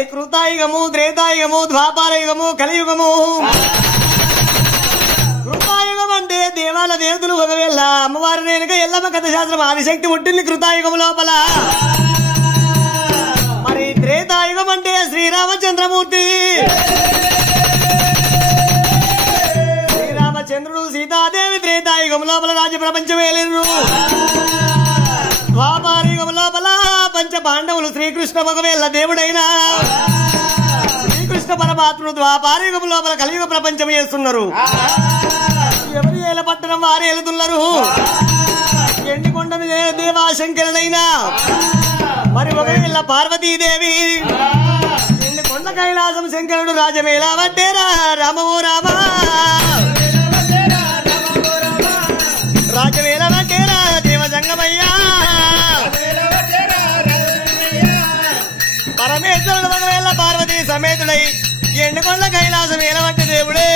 మరి కృతాయుగము త్రేతాయుగము ద్వాపారయుగము కలియుగము కృతాయుగం అంటే దేవాల దేవతలు ఒకవేళ అమ్మవారి వెనుక ఎల్లమ్మ కథ శాస్త్రం ఆదిశక్తి పుట్టింది కృతాయుగం లోపల మరి త్రేతాయుగం అంటే శ్రీరామచంద్రమూర్తి శ్రీరామచంద్రుడు సీతాదేవి త్రేతాయుగం లోపల రాజ్య ప్రపంచం వేలేరు ద్వాపారయుగం లోపల పంచ పాండవులు శ్రీకృష్ణ ఒకవేళ దేవుడైనా శ్రీకృష్ణ పరమాత్ముడు ద్వాపారయుగం లోపల కలియుగ ప్రపంచం చేస్తున్నారు ఎవరు ఏల పట్టణం వారు ఏలుతున్నారు ఎండికొండ దేవాశంకరుడైనా మరి ఒకవేళ పార్వతీదేవి ఎండికొండ కైలాసం శంకరుడు రాజమేళా వడ్డేరా రామో రామ రాజమేళ వడ్డేరా దేవజంగమయ్యా పరమేశ్వరుడు ఒకవేళ పార్వతీ సమేతుడై ఎండుకొండ కైలాసం ఏలవట్టి దేవుడే